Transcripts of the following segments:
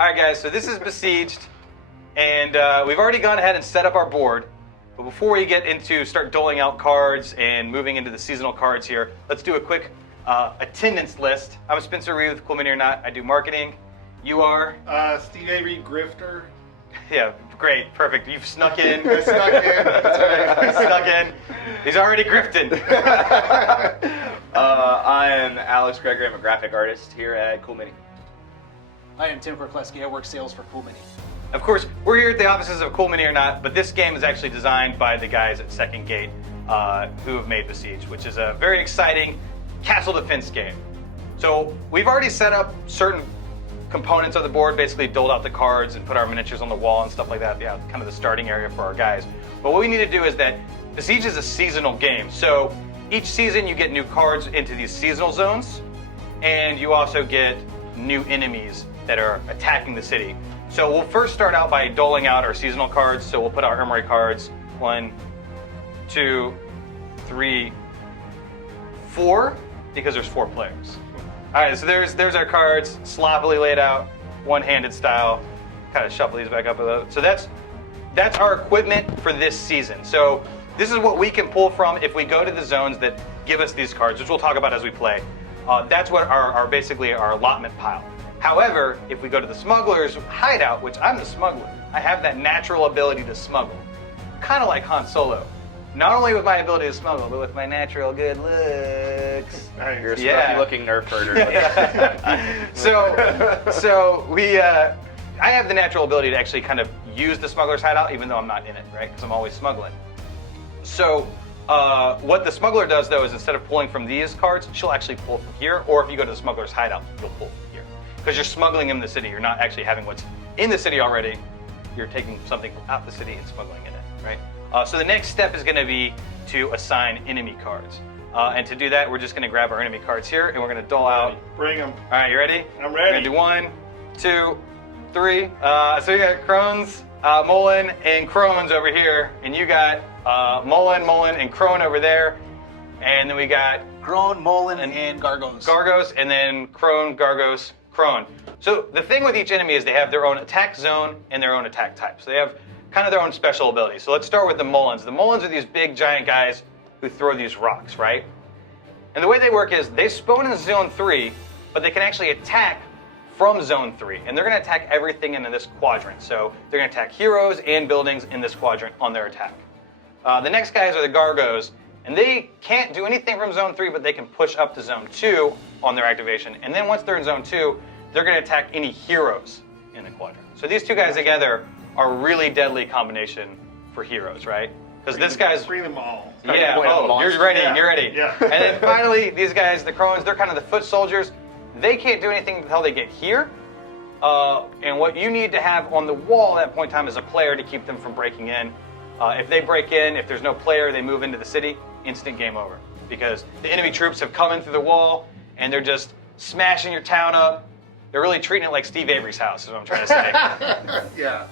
All right, guys, so this is Besieged, and we've already gone ahead and set up our board. But before we get into start doling out cards and moving into the seasonal cards here, let's do a quick attendance list. I'm Spencer Reed with Cool Mini or Not. I do marketing. You are? Steve Avery, grifter. Yeah, great, perfect. You've snuck in. I snuck in. That's right. He's snuck in. He's already grifting. I am Alex Gregory. I'm a graphic artist here at Cool Mini. I am Tim Krokleski. I work sales for Cool Mini. Of course, we're here at the offices of Cool Mini or Not, but this game is actually designed by the guys at Second Gate who have made Besiege, which is a very exciting castle defense game. So we've already set up certain components of the board, basically doled out the cards and put our miniatures on the wall and stuff like that. Yeah, kind of the starting area for our guys. But what we need to do is that Besiege is a seasonal game. So each season you get new cards into these seasonal zones, and you also get new enemies that are attacking the city. So we'll first start out by doling out our seasonal cards. So we'll put our armory cards, 1, 2, 3, 4, because there's 4 players. All right, so there's our cards, sloppily laid out, one-handed style. Kind of shuffle these back up a little. So that's our equipment for this season. So this is what we can pull from if we go to the zones that give us these cards, which we'll talk about as we play. That's what our basically our allotment pile. However, if we go to the smuggler's hideout, which I'm the smuggler, I have that natural ability to smuggle, kind of like Han Solo. Not only with my ability to smuggle, but with my natural good looks. You're a scruffy-looking nerf herder. So I have the natural ability to actually kind of use the smuggler's hideout, even though I'm not in it, right? Because I'm always smuggling. So what the smuggler does, though, is instead of pulling from these cards, she'll actually pull from here. Or if you go to the smuggler's hideout, you'll pull from here. Because you're smuggling in the city. You're not actually having what's in the city already. You're taking something from out the city and smuggling in it, right? So the next step is going to be to assign enemy cards. And to do that, we're just going to grab our enemy cards here, and we're going to dole out. Bring them. All right, you ready? I'm We're ready. going to do 1, 2, 3. So you got Crohn's, Mullen, and Crohn's over here. And you got Mullen, and Crone over there. And then we got Crone, Molin, and Gargos. Gargos, and then Crone, Gargos, Crone. So the thing with each enemy is they have their own attack zone and their own attack type. So they have kind of their own special abilities. So let's start with the Mullins. The Mullins are these big giant guys who throw these rocks, right? And the way they work is they spawn in zone 3, but they can actually attack from zone 3. And they're going to attack everything in this quadrant. So they're going to attack heroes and buildings in this quadrant on their attack. The next guys are the Gargos. And they can't do anything from zone 3, but they can push up to zone 2 on their activation. And then once they're in zone 2, they're going to attack any heroes in the quadrant. So these two guys together are a really deadly combination for heroes, right? Because this guy's... Bring them all. Yeah, you're ready, you're ready. Yeah. And then finally, these guys, the Crones, they're kind of the foot soldiers. They can't do anything until they get here. And what you need to have on the wall at that point in time is a player to keep them from breaking in. If they break in, if there's no player, they move into the city, instant game over. Because the enemy troops have come in through the wall, and they're just smashing your town up. They're really treating it like Steve Avery's house, is what I'm trying to say. Yeah.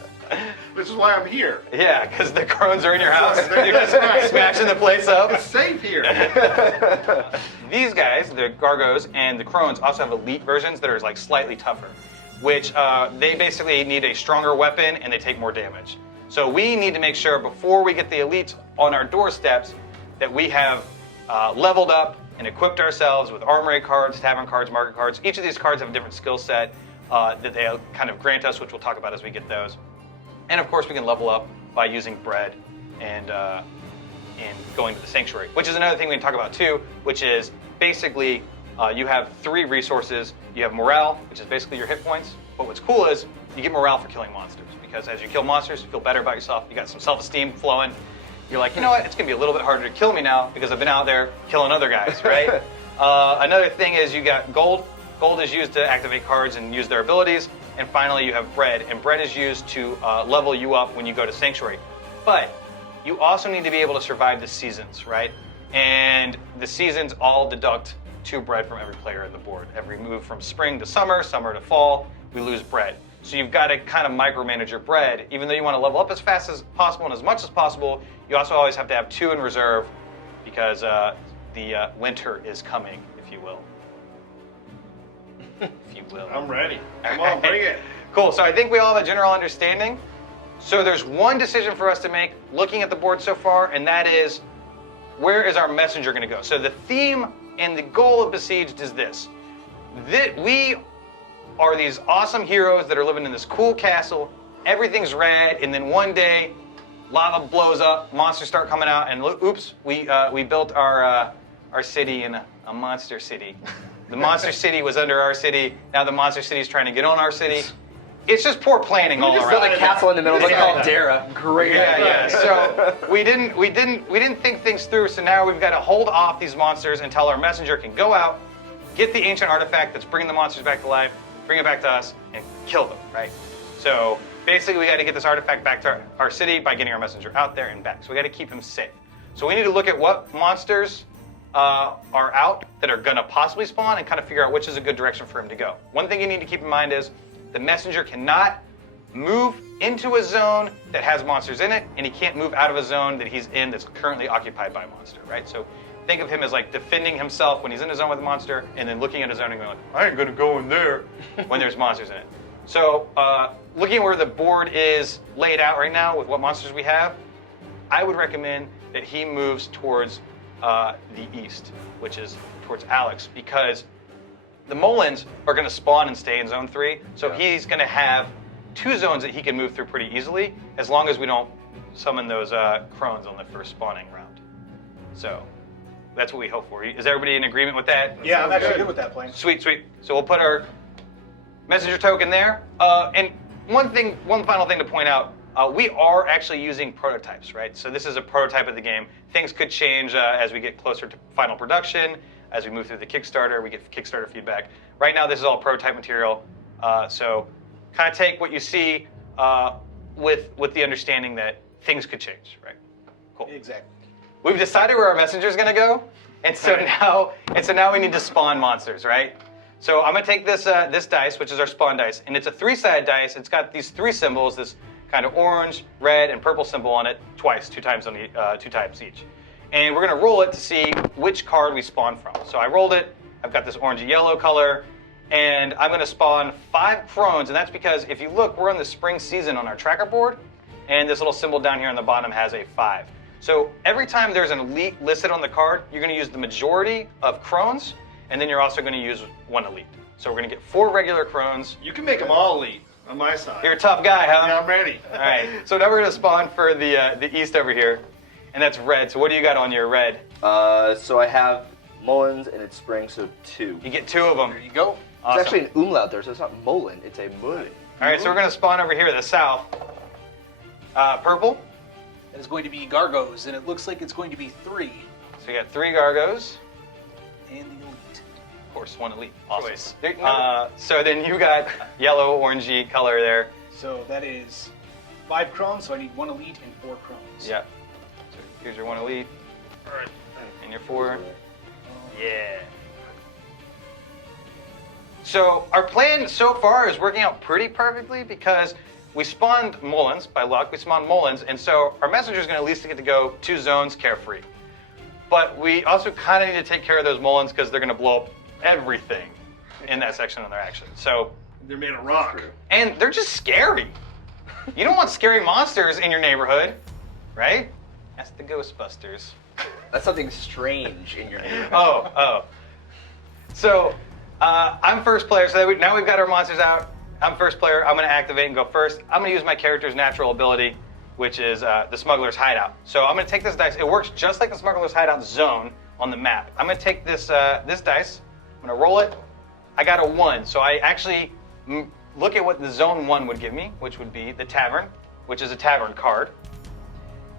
This is why I'm here. Yeah, because the Crones are in your house. You're just smashing the place up. It's safe here. These guys, the Gargos and the Crones, also have elite versions that are like slightly tougher, which they basically need a stronger weapon and they take more damage. So we need to make sure before we get the elites on our doorsteps that we have leveled up and equipped ourselves with armory cards, tavern cards, market cards. Each of these cards have a different skill set that they kind of grant us, which we'll talk about as we get those. And of course, we can level up by using bread and going to the sanctuary, which is another thing we can talk about too, which is basically you have 3 resources. You have morale, which is basically your hit points. But what's cool is you get morale for killing monsters, because as you kill monsters, you feel better about yourself. You got some self-esteem flowing. You're like, you know what? It's gonna be a little bit harder to kill me now because I've been out there killing other guys, right? Another thing is you got gold. Gold is used to activate cards and use their abilities. And finally, you have bread. And bread is used to level you up when you go to Sanctuary. But you also need to be able to survive the seasons, right? And the seasons all deduct 2 bread from every player at the board. Every move from spring to summer, summer to fall, we lose bread. So you've got to kind of micromanage your bread. Even though you want to level up as fast as possible and as much as possible, you also always have to have 2 in reserve because the winter is coming, if you will. If you will. I'm ready. Come on, bring it. Cool. So I think we all have a general understanding. So there's one decision for us to make looking at the board so far, and that is, where is our messenger going to go? So the theme and the goal of Besieged is this. That we are these awesome heroes that are living in this cool castle. Everything's red, and then one day, lava blows up, monsters start coming out, and oops, we built our city in a monster city. The monster city was under our city. Now the monster city is trying to get on our city. It's just poor planning all Built around. a castle in the middle, like Yeah. Caldera. Great. Yeah. So we didn't think things through. So now we've got to hold off these monsters until our messenger can go out, get the ancient artifact that's bringing the monsters back to life, bring it back to us, and kill them. Right. So basically, we got to get this artifact back to our city by getting our messenger out there and back. So we got to keep him safe. So we need to look at what monsters are out that are going to possibly spawn and kind of figure out which is a good direction for him to go. One thing you need to keep in mind is the messenger cannot move into a zone that has monsters in it, and he can't move out of a zone that he's in that's currently occupied by a monster, right? So think of him as like defending himself when he's in a zone with a monster, and then looking at a zone and going, I ain't gonna go in there when there's monsters in it. So looking where the board is laid out right now with what monsters we have, I would recommend that he moves towards the east, which is towards Alex, because the Molens are going to spawn and stay in Zone 3, so he's going to have 2 zones that he can move through pretty easily, as long as we don't summon those crones on the first spawning round. So that's what we hope for. Is everybody in agreement with that? Yeah, I'm actually good with that plan. Sweet. So we'll put our messenger token there. And one final thing to point out, we are actually using prototypes, right? So this is a prototype of the game. Things could change as we get closer to final production. As we move through the Kickstarter, we get Kickstarter feedback. Right now, this is all prototype material. So kind of take what you see with the understanding that things could change, right? Cool. Exactly. We've decided where our messenger is going to go, and so now we need to spawn monsters, right? So I'm going to take this dice, which is our spawn dice, and it's a 3-sided dice. It's got these 3 symbols, this kind of orange, red, and purple symbol on it twice, 2 times on the 2 types each. And we're going to roll it to see which card we spawn from. So I rolled it. I've got this orangey yellow color, and I'm going to spawn 5 crones, and that's because if you look, we're in the spring season on our tracker board, and this little symbol down here on the bottom has a 5. So every time there's an elite listed on the card, you're going to use the majority of crones, and then you're also going to use 1 elite. So we're going to get 4 regular crones. You can make them all elite on my side. You're a tough guy, huh? Yeah, I'm ready. All right. So now we're going to spawn for the east over here, and that's red. So what do you got on your red? So I have Mullins and it's spring, so 2. You get 2 of them. There you go. Awesome. It's actually an umlaut there, so it's not Mullen, it's a Mullen. All right, so we're going to spawn over here, the south. Purple. That is going to be Gargos, and it looks like it's going to be 3. So you got 3 Gargos. And the elite. Of course, 1 elite. Awesome. Choice. So then you got yellow, orangey color there. So that is 5 crones, so I need 1 elite and 4 crones. Yeah. So here's your 1 elite. And your 4. Yeah. So our plan so far is working out pretty perfectly because we spawned Mullins by luck. We spawned Mullins, and so our messenger is going to at least get to go 2 zones carefree. But we also kind of need to take care of those Mullins because they're going to blow up everything in that section of their action. So, They're made of rock. and they're just scary. You don't want scary monsters in your neighborhood, right? That's the Ghostbusters. That's something strange in your neighborhood. Oh. So, I'm first player, so now we've got our monsters out. I'm first player. I'm going to activate and go first. I'm going to use my character's natural ability, which is the Smuggler's Hideout. So I'm going to take this dice. It works just like the Smuggler's Hideout zone on the map. I'm going to take this dice. I'm going to roll it. I got a 1, so I actually look at what the zone 1 would give me, which would be the Tavern, which is a Tavern card.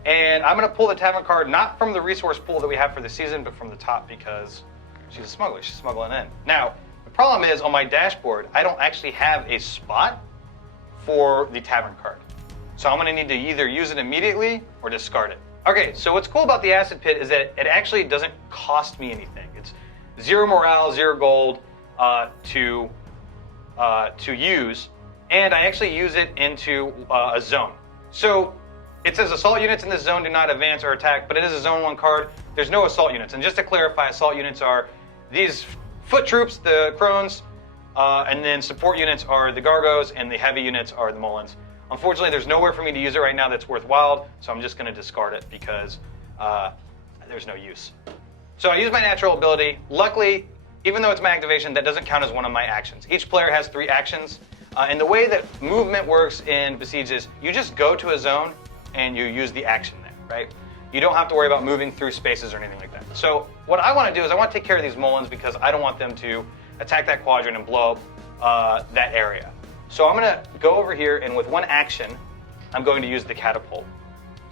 And I'm going to pull the Tavern card not from the resource pool that we have for the season, but from the top because she's a smuggler. She's smuggling in. Now, the problem is on my dashboard, I don't actually have a spot for the Tavern card. So I'm going to need to either use it immediately or discard it. Okay, so what's cool about the Acid Pit is that it actually doesn't cost me anything. It's 0 morale, 0 gold to use, and I actually use it into a zone. So it says assault units in this zone do not advance or attack, but it is a zone 1 card. There's no assault units, and just to clarify, assault units are these foot troops, the crones, And then support units are the Gargos, and the heavy units are the Molens. Unfortunately, there's nowhere for me to use it right now that's worthwhile, so I'm just going to discard it because there's no use. So I use my natural ability. Luckily, even though it's my activation, that doesn't count as one of my actions. Each player has 3 actions. And the way that movement works in Besiege is you just go to a zone and you use the action there, right? You don't have to worry about moving through spaces or anything like that. So what I want to do is I want to take care of these Molens because I don't want them to attack that quadrant and blow up that area. So I'm going to go over here, and with one action, I'm going to use the catapult.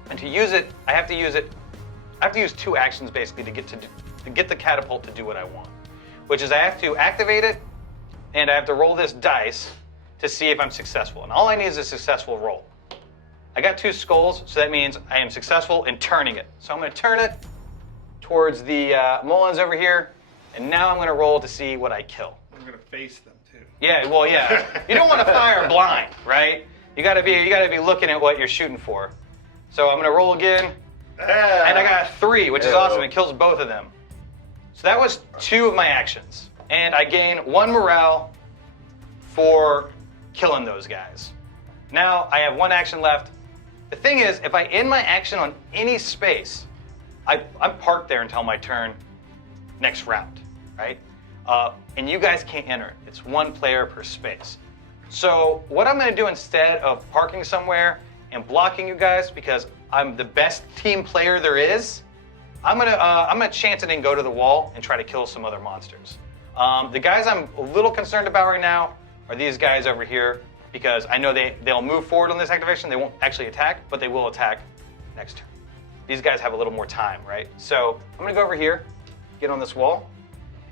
And to use it, I have to use 2 actions basically to get the catapult to do what I want, which is I have to activate it, and I have to roll this dice to see if I'm successful. And all I need is a successful roll. I got 2 skulls, so that means I am successful in turning it. So I'm going to turn it towards the Molens over here, and now I'm going to roll to see what I kill. I'm going to face them too. Yeah, well, yeah. You don't want to fire blind, right? You got to be looking at what you're shooting for. So I'm going to roll again, and I got a 3, which is awesome. It kills both of them. So that was 2 of my actions, and I gain 1 morale for killing those guys. Now I have 1 action left. The thing is, if I end my action on any space, I'm parked there until my turn next round, right? And you guys can't enter it. It's 1 player per space. So what I'm going to do instead of parking somewhere and blocking you guys, because I'm the best team player there is, I'm gonna chance it and go to the wall and try to kill some other monsters. The guys I'm a little concerned about right now are these guys over here, because I know they'll move forward on this activation. They won't actually attack, but they will attack next turn. These guys have a little more time, right? So I'm gonna go over here, get on this wall,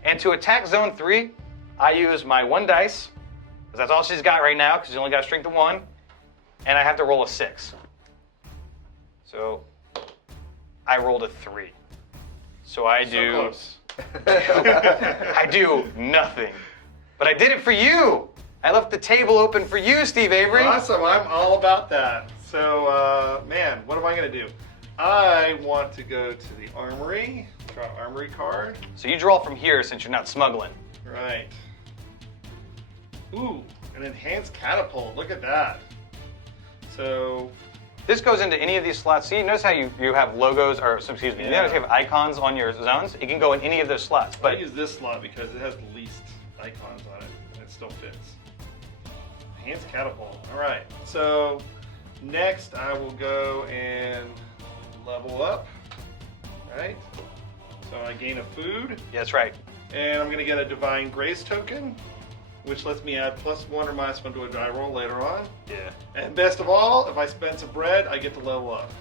and to attack zone 3, I use my 1 dice, because that's all she's got right now, because she's only got a strength of 1, and I have to roll a 6. So I rolled a 3. So I do. So close. I do nothing. But I did it for you. I left the table open for you, Steve Avery. Awesome, I'm all about that. So, man, what am I going to do? I want to go to the armory, draw an armory card. So you draw from here since you're not smuggling. Right. Ooh, an enhanced catapult. Look at that. So, This goes into any of these slots. See, notice how you have logos, or excuse me, you notice you have icons on your zones? It can go in any of those slots. I But use this slot because it has the least icons on it, and it still fits. Enhanced catapult. All right. So next, I will go and level up. Right. So I gain a food, yeah, that's right. and I'm going to get a divine grace token, which lets me add +1 or -1 to a die roll later on. Yeah. And best of all, if I spend some bread, I get to level up.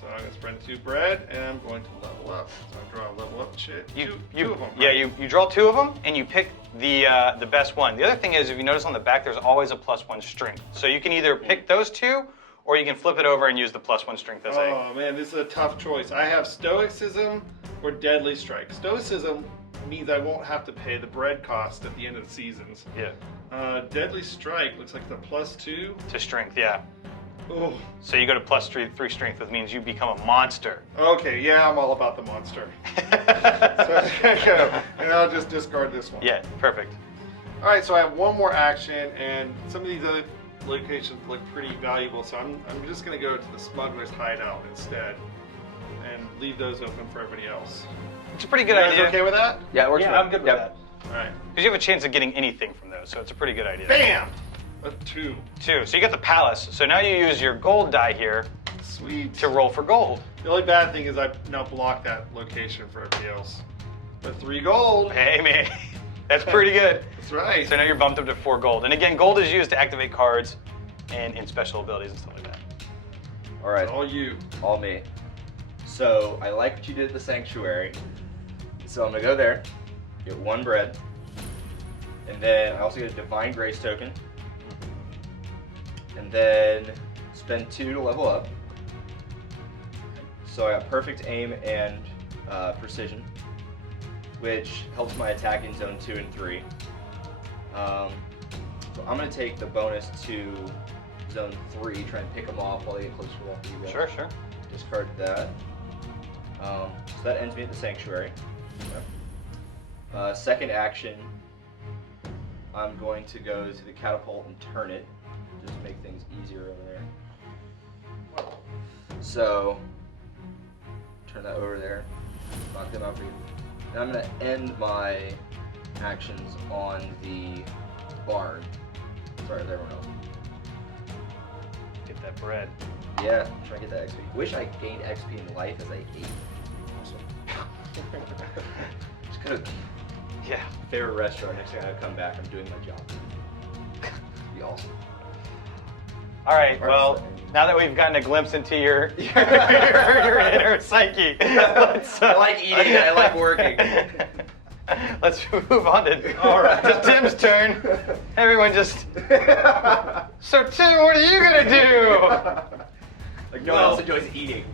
So I'm going to spend 2 bread, and I'm going to level up. So I draw a level up shit. Two of them. Yeah, right? you draw 2 of them, and you pick the best one. The other thing is, if you notice on the back, there's always a +1 strength. So you can either pick those 2, or you can flip it over and use the +1 strength as a... Oh man, this is a tough choice. I have Stoicism or Deadly Strike. Stoicism means I won't have to pay the bread cost at the end of the seasons. Yeah. Deadly Strike looks like the +2. To strength, yeah. Oh. So you go to +3 strength, which means you become a monster. Okay, yeah, I'm all about the monster. So there you go. And I'll just discard this one. Yeah, perfect. All right, so I have 1 more action, and some of these other locations look pretty valuable, so I'm just going to go to the smuggler's hideout instead and leave those open for everybody else. It's a pretty good You guys idea. okay with that? Yeah, it works. Yeah, for me. I'm good with that. All right. Because you have a chance of getting anything from those, so it's a pretty good idea. Bam! A 2. 2. So you got the palace. So now you use your gold die here Sweet. to roll for gold. The only bad thing is I now block that location for everybody else. But 3 gold. Hey, man. That's pretty good. That's right. So now you're bumped up to 4 gold. And again, gold is used to activate cards and in special abilities and stuff like that. All right, All you. all me. So I like what you did at the sanctuary. So I'm gonna go there, get 1 bread, and then I also get a divine grace token, and then spend 2 to level up. So I got perfect aim and precision, which helps my attack in zone 2 and 3. So I'm gonna take the bonus to zone 3, try and pick them off while they get closer to the wall. for you guys. Sure, sure. Discard that. So that ends me at the sanctuary. Second action, I'm going to go to the catapult and turn it, just to make things easier over there. So, turn that over there, knock them out for you. And I'm going to end my actions on the bard. Sorry, everyone else. Get that bread. Yeah, try to get that XP. Wish I gained XP in life as I ate. Awesome. Just could have Yeah. favorite restaurant. Next time I come back, I'm doing my job. Be awesome. All right. Well, now that we've gotten a glimpse into your your inner psyche, let's, I like eating. I like working. Let's move on to Tim's turn. Everyone just. So Tim, what are you gonna do? Like no one else enjoys eating.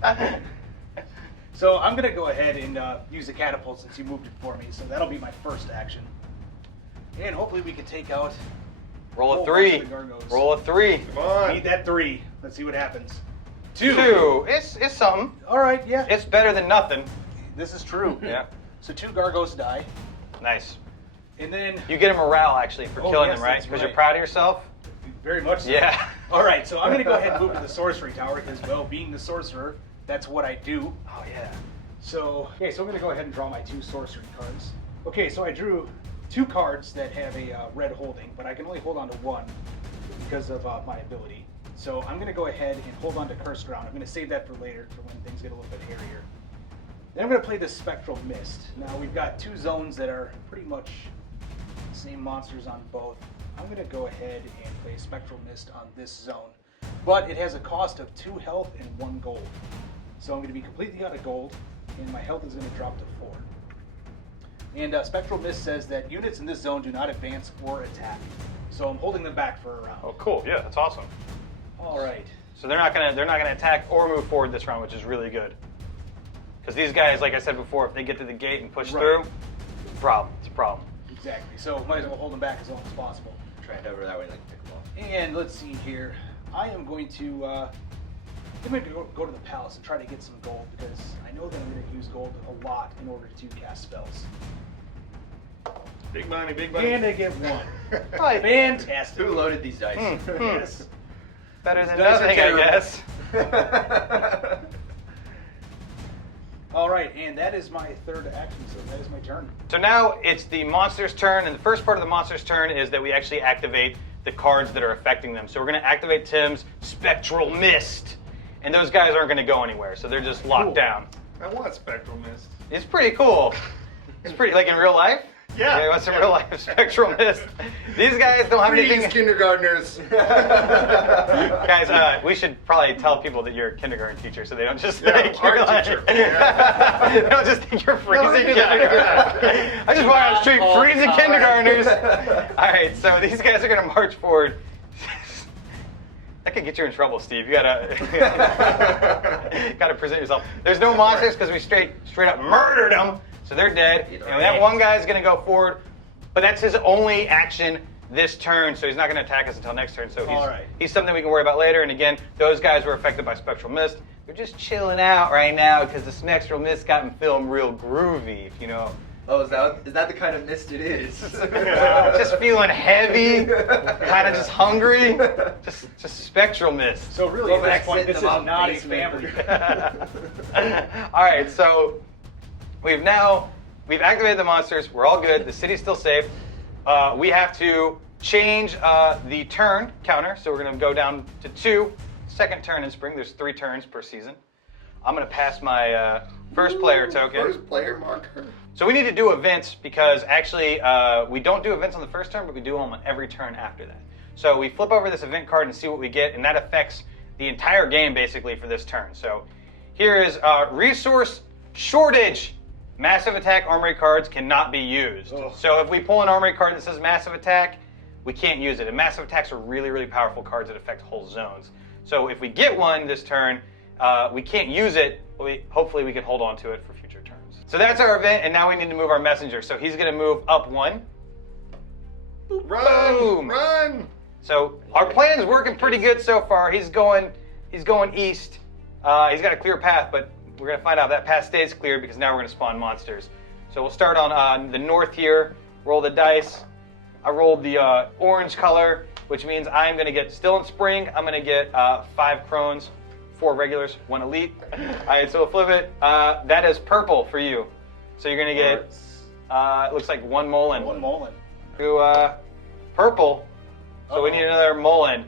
So I'm gonna go ahead and use the catapult since you moved it for me. So that'll be my first action. And hopefully we can take out. Roll a whole 3. bunch of the Gargos. Roll a 3. Come on. Need that 3. Let's see what happens. 2. It's something. All right, yeah. It's better than nothing. This is true. Yeah. So 2 Gargos die, Nice. and then You get a morale actually for Oh, killing yes, them, right? that's Because you're right. proud of yourself. very much so. Yeah. All right, so I'm gonna go ahead and move to the sorcery tower because, well, being the sorcerer, that's what I do. Oh yeah. So, okay, so I'm going to go ahead and draw my 2 sorcery cards. Okay, so I drew 2 cards that have a red holding, but I can only hold on to 1 because of my ability. So I'm going to go ahead and hold on to Cursed Ground. I'm going to save that for later, for when things get a little bit hairier. Then I'm going to play this Spectral Mist. Now we've got 2 zones that are pretty much the same monsters on both. I'm going to go ahead and play Spectral Mist on this zone. But it has a cost of 2 health and 1 gold. So I'm going to be completely out of gold, and my health is going to drop to 4. And Spectral Mist says that units in this zone do not advance or attack. So I'm holding them back for a round. Oh cool. Yeah, that's awesome. All right. So they're not gonna attack or move forward this round, which is really good. Because these guys, like I said before, if they get to the gate and push Right. through, it's a problem. It's a problem. Exactly. So might as well hold them back as long as possible. Try it over that way, like pick them off. And let's see here. I am going to go to the palace and try to get some gold because I know that I'm going to use gold a lot in order to cast spells. Big money, big money. And I get 1. Right. Fantastic. Who loaded these dice? Yes. Better than These dice are nothing, I terrible. guess. All right, and that is my 3rd action, so that is my turn. So now it's the monster's turn, and the first part of the monster's turn is that we actually activate the cards that are affecting them. So we're going to activate Tim's Spectral Mist, and those guys aren't going to go anywhere, so they're just locked Cool. down. I want Spectral Mist. It's pretty cool. It's pretty, like in real life? Yeah. What's in real life Spectral Mist? These guys don't have anything. Please, kindergartners. Guys, we should probably tell people that you're a kindergarten teacher so they don't just think art you're like, teacher. they don't just think you're freezing kindergarten. I just want to straight All freezing time. kindergartners. All right, so these guys are going to march forward. That could get you in trouble, Steve. You gotta present yourself. There's no monsters because we straight up murdered them, so they're dead. And that one guy's gonna go forward, but that's his only action this turn, so he's not gonna attack us until next turn. So he's something we can worry about later. And again, those guys were affected by Spectral Mist. They're just chilling out right now because the Spectral Mist got them feeling real groovy, if you know. Oh, is that the kind of mist it is? Just feeling heavy, kind of just hungry, just Spectral Mist. So really, Well, at this point, exit this the is mountain not a basement. family. All right, so we've activated the monsters. We're all good. The city's still safe. We have to change the turn counter, so we're going to go down to 2. Second turn in spring. There's 3 turns per season. I'm going to pass my first player token. First player marker. So we need to do events because actually we don't do events on the first turn, but we do them on every turn after that. So we flip over this event card and see what we get, and that affects the entire game basically for this turn. So here is resource shortage. Massive attack armory cards cannot be used. Ugh. So if we pull an armory card that says massive attack, we can't use it. And massive attacks are really, really powerful cards that affect whole zones. So if we get one this turn, we can't use it, but hopefully we can hold on to it for future turns. So that's our event, and now we need to move our messenger. So he's going to move up 1. Run! Boom. Run! So our plan's working pretty good so far. He's going east. He's got a clear path, but we're going to find out if that path stays clear because now we're going to spawn monsters. So we'll start on the north here. Roll the dice. I rolled the orange color, which means I'm going to get, still in spring, I'm going to get 5 crones, 4 regulars, 1 elite. All right, so we'll flip it. That is purple for you. So you're going to get, it looks like 1 Mullen. 1 Mullen. To purple, so we need another Mullen.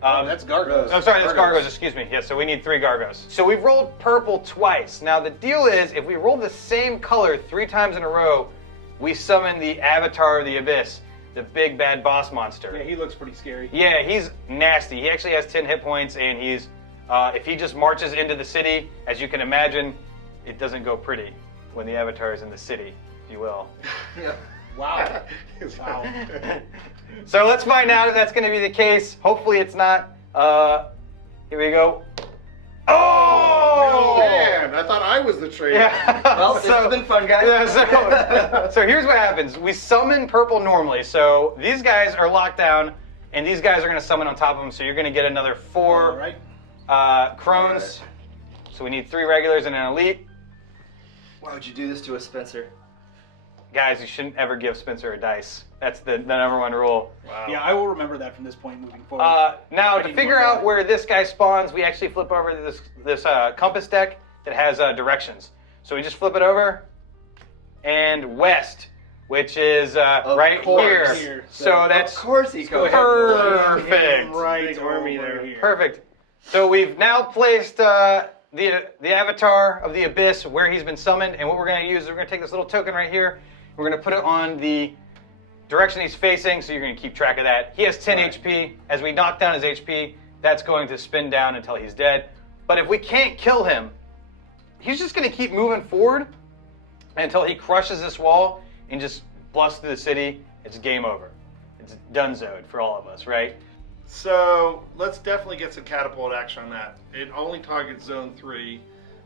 That's Gargos. I'm sorry, that's Gargos, excuse me. Yes, so we need 3 Gargos. So we've rolled purple twice. Now the deal is, if we roll the same color 3 times in a row, we summon the Avatar of the Abyss, the big bad boss monster. Yeah, he looks pretty scary. Yeah, he's nasty. He actually has 10 hit points, and he's, if he just marches into the city, as you can imagine, it doesn't go pretty when the Avatar is in the city, if you will. Wow. Wow. So let's find out if that's going to be the case. Hopefully it's not. Here we go. Oh! Man, I thought I was the traitor. Yeah. Well, this has been fun, guys. Yeah, so here's what happens. We summon purple normally. So these guys are locked down, and these guys are going to summon on top of them. So you're going to get another 4 All right. crones. So we need 3 regulars and an elite. Why would you do this to us, Spencer? Guys, you shouldn't ever give Spencer a dice. That's the number 1 rule. Wow. Yeah, I will remember that from this point moving forward. Now, I to need figure more out of that. where this guy spawns, we actually flip over this compass deck that has directions. So we just flip it over, and west, which is right course. here. So that's Of course he goes. perfect. Right Big army over there. here. Perfect. So we've now placed the Avatar of the Abyss where he's been summoned, and what we're going to use is we're going to take this little token right here. We're going to put it on the direction he's facing, so you're going to keep track of that. He has 10 HP. As we knock down his HP, that's going to spin down until he's dead. But if we can't kill him, he's just going to keep moving forward until he crushes this wall and just busts through the city. It's game over. It's donezoed for all of us, right? So let's definitely get some catapult action on that. It only targets zone 3.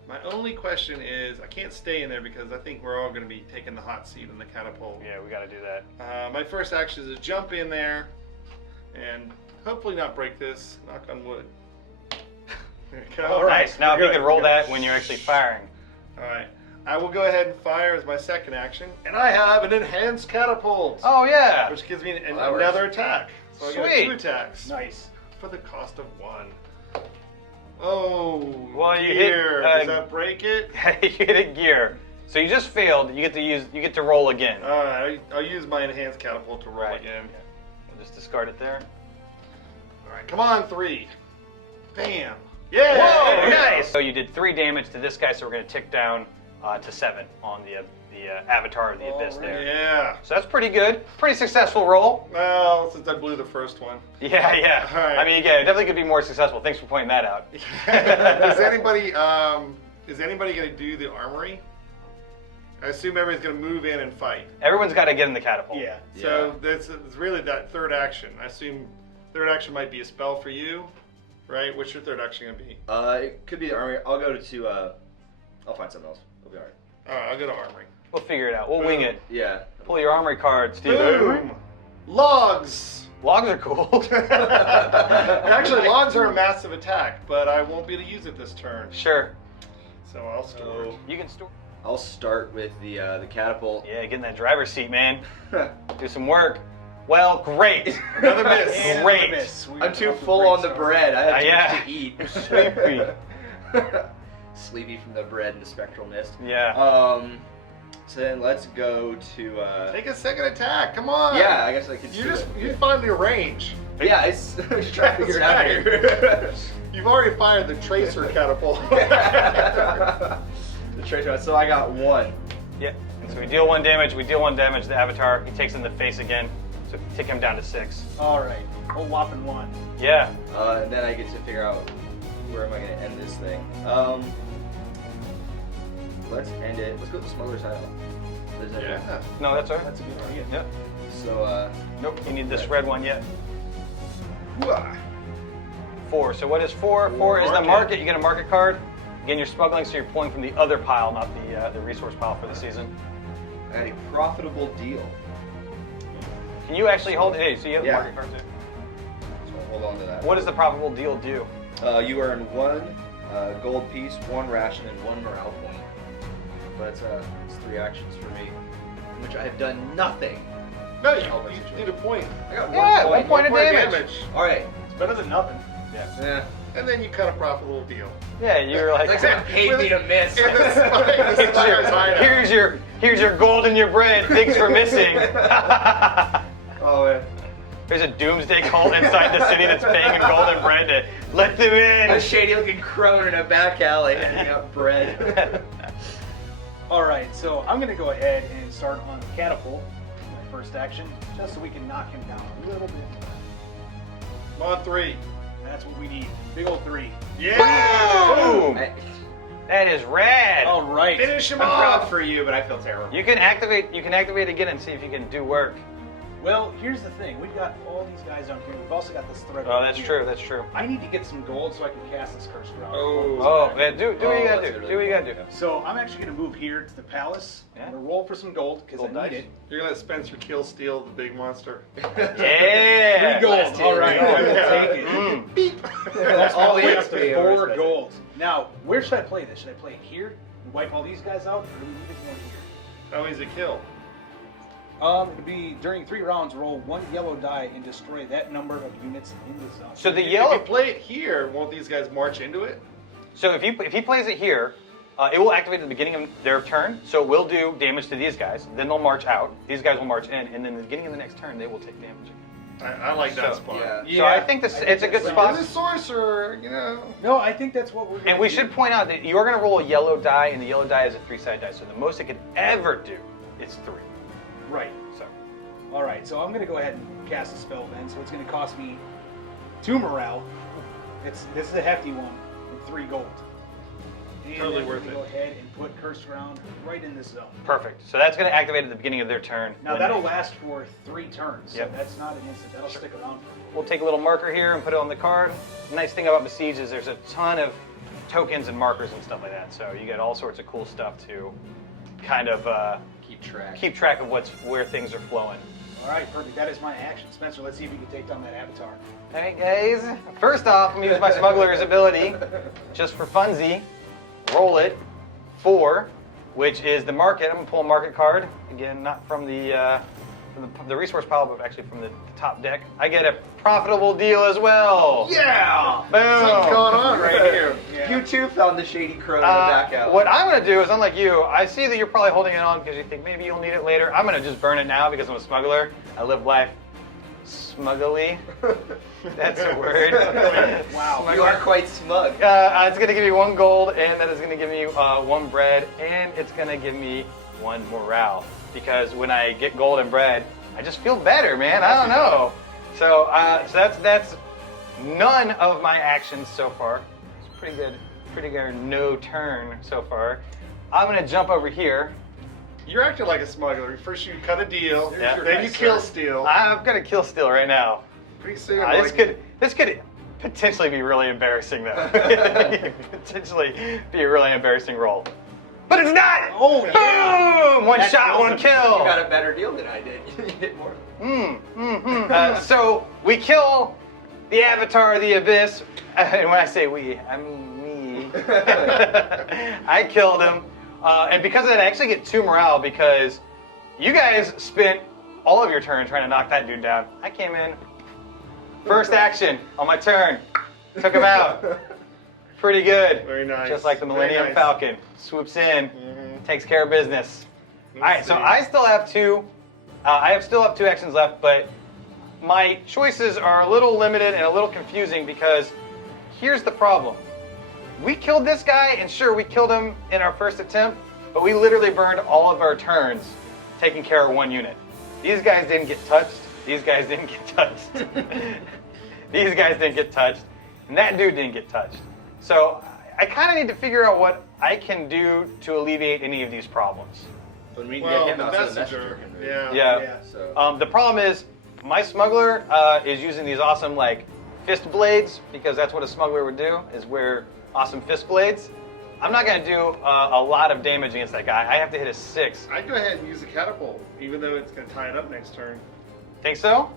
My only question is, I can't stay in there because I think we're all going to be taking the hot seat in the catapult. Yeah, we got to do that. My first action is to jump in there and hopefully not break this. Knock on wood. There you go. All right. Nice. Now, if Good. you could roll that when you're actually firing. All right. I will go ahead and fire as my second action, and I have an enhanced catapult, Oh, yeah. which gives me Well, that works. another attack. So I Sweet. get 2 attacks Nice. for the cost of 1. Oh, Well, you dear. hit, Does that break it? you hit a gear. So you just failed. You get to roll again. All right, I'll use my enhanced catapult to roll Right. again. We'll just discard it there. All right, come on, 3. Bam. Yeah. Whoa, nice. So you did 3 damage to this guy, so we're going to tick down to 7 on the Avatar of the Abyss there. Yeah. So that's pretty good. Pretty successful roll. Well, since I blew the first one. Yeah, yeah. All right. I mean, yeah, it definitely could be more successful. Thanks for pointing that out. Is anybody going to do the armory? I assume everybody's going to move in and fight. Everyone's got to get in the catapult. Yeah. So it's really that third action. I assume third action might be a spell for you, right? What's your third action going to be? It could be the armory. I'll go to. I'll find something else. It'll be alright. All right, I'll go to armory. We'll figure it out. We'll wing it. Yeah. Pull your armory card, Steve. Boom! Logs! Logs are cool. Actually, logs are a massive attack, but I won't be able to use it this turn. Sure. So I'll store it. You can store. I'll start with the catapult. Yeah, get in that driver's seat, man. Do some work. Well, great. Another miss. And Great. another miss. We I'm are too off to a full great on the start. bread. I have too yeah. much to eat. Sleepy. Sleepy from the bread and the spectral mist. Yeah. So then let's go to. Take a second attack. Come on. Yeah, I guess I could. You find your range. Yeah, I'm just trying to figure it out here. You've already fired the tracer catapult. The treasure. So I got 1. Yeah. And so we deal 1 damage. We deal 1 damage to the Avatar. He takes in the face again. So tick him down to 6. All right. A whopping 1. Yeah. And then I get to figure out where am I going to end this thing. Let's end it. Let's go to the smuggler side. There's that Yeah. one. No, that's all right. That's a good idea. Yep. So, Nope. You need this red one yet. hooah. 4. So what is 4? 4 is the Market. market. You get a market card. Again, you're smuggling, so you're pulling from the other pile, not the resource pile for the season. I got a profitable deal. Can you actually hold it? Hey, so you have Yeah. the market card too. So hold on to that. What does the profitable deal do? You earn 1 gold piece, 1 ration, and 1 morale point. But it's 3 actions for me, in which I have done nothing. No, Help my you situation. did a point. I got Yeah, 1 1 point of Point of damage. All right. It's better than nothing. Yeah. And then you cut a profitable deal. Yeah, you're like, Like someone paid me to miss. And the spider's hideout. here's your gold and your bread. Thanks for missing. Oh man. There's a doomsday cult inside the city that's paying in gold and bread to let them A in. shady looking crone in a back alley handing out bread. All right, so I'm gonna go ahead and start on the catapult, my first action, just so we can knock him down a little bit more. I'm on 3. That's what we need. Big old 3. Yeah! Boom! I, That is rad. All right. Finish him I'm proud off! for you, but I feel terrible. You can activate again and see if you can do work. Well, here's the thing. We've got all these guys on here. We've also got this thread. Oh, over that's here. true. That's true. I need to get some gold so I can cast this curse ground. Oh, man, do what you Oh, gotta that's do. really Do what you gotta do. cool. So I'm actually gonna move here to the palace. Yeah. I'm gonna roll for some gold because Gold I need dice. it. You're gonna let Spencer kill Steel, the big monster. Yeah. 3 gold. last All hit. right, I will Yeah. take it. Mm. Beep! That's all the way up XP to over 4 spend it. gold. Now, where should I play this? Should I play it here and wipe all these guys out, or do we leave it one here? How easy to kill? It'd be during 3 rounds, roll 1 yellow die and destroy that number of units in the zone. So the If yellow. you play it here, won't these guys march into it? So if he plays it here, it will activate at the beginning of their turn. So it will do damage to these guys. Then they'll march out. These guys will march in, and then at the beginning of the next turn, they will take damage. I like that So, spot. yeah. So I think this it's a good that's spot. As a sorcerer, you know. No, I think that's what we're going to And we should point out that you're going to roll a yellow die, and the yellow die is a 3-sided die. So the most it could ever do is 3. Right. So All right, so I'm going to go ahead and cast a spell then. So it's going to cost me 2 morale. This is a hefty one, and 3 gold. And Totally I'm worth gonna it. Go ahead and put Cursed Ground right in this zone. perfect. So that's going to activate at the beginning of their turn. Now Then that'll last for 3 turns, so Yep. that's not an instant. That'll stick around for a We'll take a little marker here and put it on the card. The nice thing about Besiege is there's a ton of tokens and markers and stuff like that. So you get all sorts of cool stuff to kind of Keep track. keep track of where things are flowing. All right, perfect. That is my action. Spencer, let's see if we can take down that avatar. All right, guys. First off, I'm going to use my smuggler's ability just for funzy. Roll it. 4, which is the market. I'm going to pull a market card. Again, not from the resource pile, but actually from the top deck. I get a profitable deal as well. Yeah! Boom. Something's going on right here. Yeah. You too found the shady crone in the back alley. What I'm going to do is, unlike you, I see that you're probably holding it on because you think maybe you'll need it later. I'm going to just burn it now because I'm a smuggler. I live life smuggly. That's a word. Wow. You are quite smug. It's going to give me 1 gold, and that is going to give me 1 bread, and it's going to give me 1 morale. Because when I get gold and bread, I just feel better, man. I don't know. So that's none of my actions so far. It's pretty good. Pretty good. No turn so far. I'm going to jump over here. You're acting like a smuggler. First you cut a deal, Yeah. then you kill Steel. I'm going to kill Steel right now. Pretty soon, This could potentially be really embarrassing, though. Potentially be a really embarrassing roll. But it's not! Oh, yeah. Boom! One That shot, kills one him. kill. You got a better deal than I did. You did more. So we kill the Avatar of the Abyss. And when I say we, I mean me. I killed him. And because of that, I actually get 2 morale because you guys spent all of your turn trying to knock that dude down. I came in. First action on my turn. Took him out. Pretty good. Very nice. Just like the Very Millennium nice. Falcon. Swoops in, Mhm. takes care of business. Let's All right, so see. I still have 2. I still have 2 actions left, but my choices are a little limited and a little confusing because here's the problem. We killed this guy, and sure, we killed him in our first attempt, but we literally burned all of our turns taking care of 1 unit. These guys didn't get touched. These guys didn't get touched. These guys didn't get touched. And that dude didn't get touched. So I kind of need to figure out what I can do to alleviate any of these problems. When we can Well, get him the outside the messenger. messenger can Yeah. Yeah. So The problem is, my smuggler is using these awesome like fist blades because that's what a smuggler would do, is wear awesome fist blades. I'm not going to do a lot of damage against that guy. I have to hit a 6. I'd go ahead and use the catapult, even though it's going to tie it up next turn. Think so?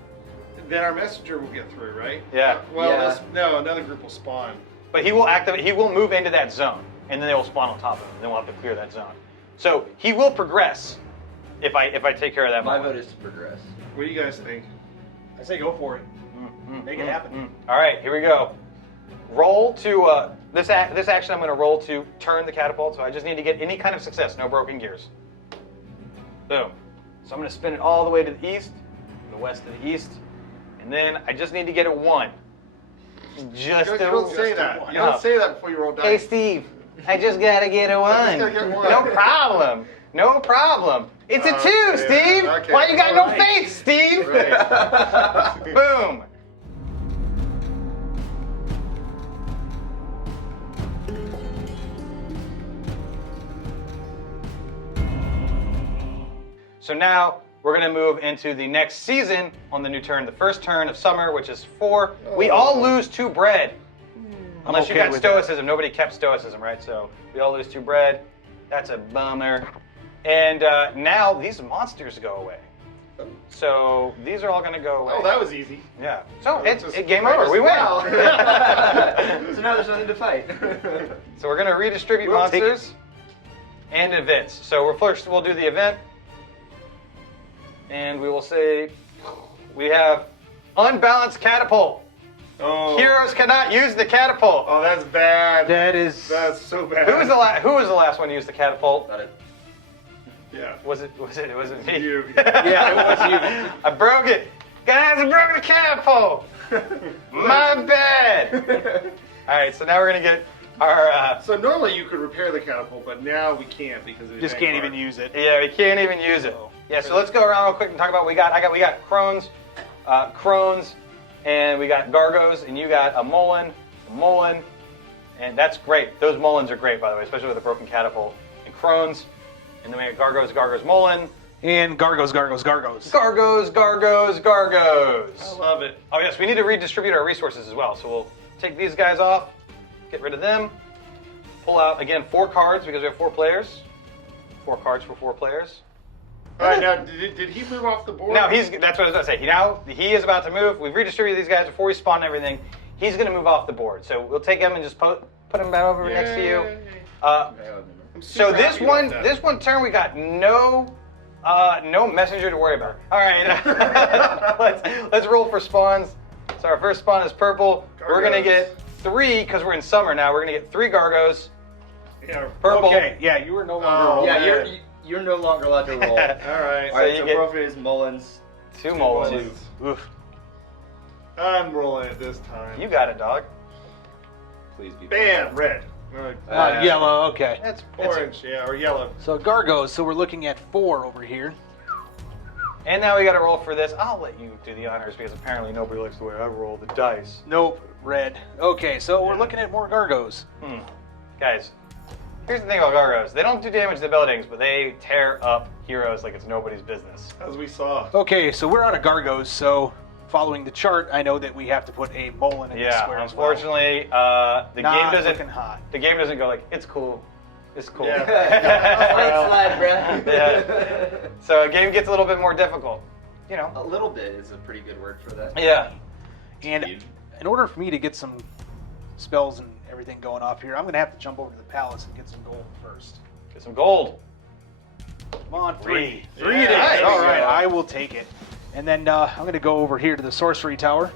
Then our messenger will get through, right? Yeah. Well, Yeah. no, another group will spawn. But he will activate. He will move into that zone, and then they will spawn on top of him. Then we'll have to clear that zone. So he will progress if I take care of that. my moment. vote is to progress. What do you guys think? I say go for it. Make it happen. All right, here we go. Roll to this action. I'm going to roll to turn the catapult. So I just need to get any kind of success. No broken gears. Boom. So I'm going to spin it all the way to the east, the west to the east, and then I just need to get a 1. Just You a don't say that. You don't say that before you roll dice. Hey Steve, I just gotta get a 1. gotta get 1. No problem. No problem. It's a 2, yeah, Steve. okay. Why you got no Alright. faith, Steve? Right. Boom. So now we're going to move into the next season on the new turn, the first turn of summer, which is 4. We all lose 2 bread. Unless you okay got with stoicism. Nobody kept stoicism, right? So we all lose 2 bread. That's a bummer. And now these monsters go away. So these are all going to go away. Oh, that was easy. Yeah. So It's it's just game right over. as We win. well. So now there's nothing to fight. So we're going to redistribute We'll take monsters and events. So we'll do the event. And we will say we have unbalanced catapult. Oh. Heroes cannot use the catapult. Oh, that's bad. That's so bad. Who was the last one to use the catapult? Got it. Yeah. Was it me? You. Yeah, it was you. I broke it. Guys, I broke the catapult. My bad. All right, so now we're going to get our... So normally you could repair the catapult, but now we can't because of the Just event can't card. even use it. Yeah, we can't even use it. Yeah, so let's go around real quick and talk about what we got. We got crones, and we got gargos, and you got a mullen, and that's great. Those mullens are great, by the way, especially with a broken catapult. And crones, and then we got gargos, mullen. And Gargos. Gargos. I love it. Oh yes, we need to redistribute our resources as well. So we'll take these guys off, get rid of them, pull out, again, 4 cards because we have 4 players. 4 cards for 4 players. All right, now did he move off the board? Now that's what I was about to say. He is about to move. We've redistributed these guys before we spawn everything. He's going to move off the board. So we'll take him and just put him back over next to you. I'm So super this happy one, about that. turn we got no messenger to worry about. All right, let's roll for spawns. So our first spawn is purple. We're gonna Gargos. get 3 because we're in summer now. We're gonna get 3 gargos. Yeah. Purple. Okay, yeah, you were no longer Oh, rolling. Yeah, man. you're no longer allowed to roll. All right. All right, you so get- Profit is Mullins. 2 mullins. mullins. Oof. I'm rolling it this time. You got it, dog. Please be. Bam, red. Yellow, okay. It's Orange, yeah, or yellow. So Gargos, so we're looking at 4 over here. And now we got to roll for this. I'll let you do the honors because apparently nobody likes the way I roll the dice. Nope, red. Okay, so we're looking at more Gargos. Guys, here's the thing about gargos. They don't do damage to the buildings, but they tear up heroes like it's nobody's business. As we saw. Okay, so we're out of Gargos, so following the chart, I know that we have to put a Mullen in the Yeah, square as well. unfortunately, the Not game doesn't. looking hot. The game doesn't go like it's cool. It's cool. Yeah. Slide, bruh. Yeah. So a game gets a little bit more difficult. You know. A little bit is a pretty good word for that. Yeah. And in order for me to get some spells and everything going off here, I'm going to have to jump over to the palace and get some gold first. Get some gold. Come on, 3. 3. 3 it is. Nice. All right, I will take it. And then I'm going to go over here to the sorcery tower.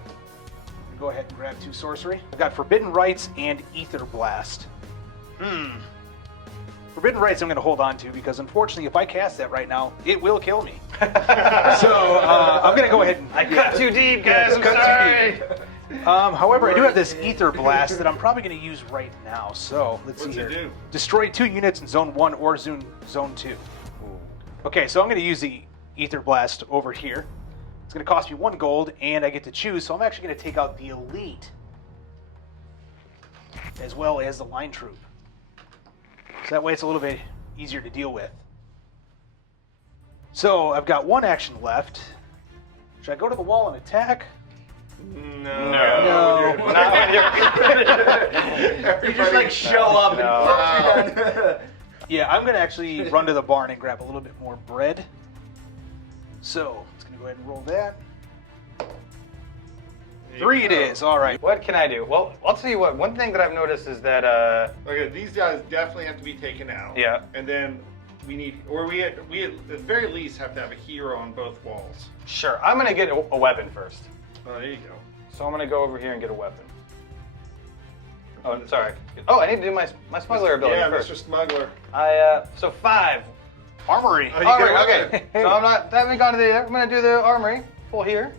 Go ahead and grab 2 sorcery. I've got Forbidden Rites and Ether Blast. Forbidden Rites I'm going to hold on to because unfortunately if I cast that right now, it will kill me. So I'm going to go ahead and... I cut too deep, guys. I'm Cut too sorry. deep. However, I do have this Ether Blast that I'm probably going to use right now. So let's What's see it here. do? Destroy 2 units in Zone 1 or Zone 2. Okay, so I'm going to use the Ether Blast over here. It's going to cost me 1 gold, and I get to choose. So I'm actually going to take out the Elite as well as the Line Troop. So that way it's a little bit easier to deal with. So I've got 1 action left. Should I go to the wall and attack? No. No. No. Not when You just like show up and Wow. you're done. Yeah, I'm going to actually run to the barn and grab a little bit more bread. So, it's going to go ahead and roll that. 3 it is, all right. What can I do? Well, I'll tell you what. One thing that I've noticed is that Okay, these guys definitely have to be taken out. Yeah. And then we need, or we at the very least have to have a hero on both walls. Sure. I'm gonna get a weapon first. Oh, there you go. So I'm gonna go over here and get a weapon. Oh, sorry. Oh, I need to do my smuggler ability Yeah, first. Mr. Smuggler. So 5. Armory. Oh, you Armory, got a okay. weapon. So I haven't gone to the. I'm gonna do the armory. Full here.